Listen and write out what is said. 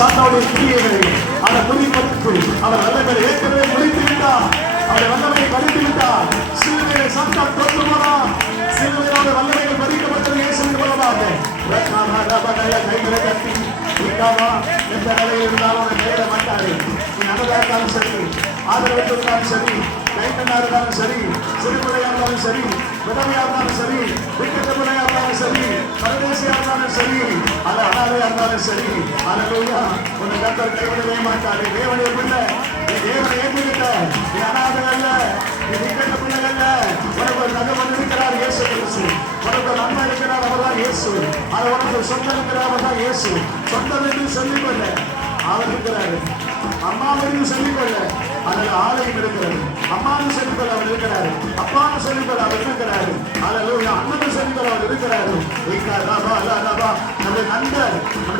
சாத்தாவுடைய கிரியைகளை அதை குறிப்பதற்கு அவர் வல்லமையை ஏற்கனவே முடித்து விட்டார். அவருடைய வல்லமையை பறித்து விட்டார். சிலுவையை சாத்தான் கொண்டு போனார். சிலுவையோட வல்லமைகள் பறிக்கப்பட்டது இயேசுவின் மூலமாக. கைகளை கட்டி எந்த நிலையில் இருந்தாலும் அவனை கையிட மாட்டாரு. நீ அனதா இருந்தாலும் சரி, ஆதரவு இருந்தாலும் சரி, கைத்தண்டா இருந்தாலும் சரி, சிறுபிள்ளையா இருந்தாலும் சரி, விதவையா இருந்தாலும் சரி, விக்கிட்ட பிள்ளையா இருந்தாலும் சரி, பரதேசியா இருந்தாலும் சரி, அது அனாதையா இருந்தாலும் சரி, அல்லேலூயா, உன்னை கர்த்தர் கைவிடவே மாட்டாரு. தேவனுடைய பிள்ளை, நீ தேவனை ஏற்றுக்கிட்ட, நீ அனாதை அல்ல, நீ விக்கிட்ட பிள்ளை அல்ல. உனக்கு ஒரு தகவல் இருக்கிறார் இயேசு கிறிஸ்து. உனக்கு ஒரு அம்மா இருக்கிறார், அவர்தான் இயேசு. அது உனக்கு ஒரு சொந்தம் இருக்கிறார், அவர்தான் இயேசு. சொந்தம் என்று சொல்லிக்கொள்ள அவர் இருக்கிறாரு. அம்மாவையும் சொல்லிக்கொள்ள அதில் ஆலயம் இருக்கிறது. அம்மாவும் சொல்லிக்கொள்ள அவர் இருக்கிறாரு. அப்பாவும் சொல்லிக்கொள்ள அவர் இருக்கிறாரு. அல்லேலூயா, அண்ணனும் சொல்லிக்கொள்ள அவர் இருக்கிறாரு. நம்முடைய நண்பர், நம்முடைய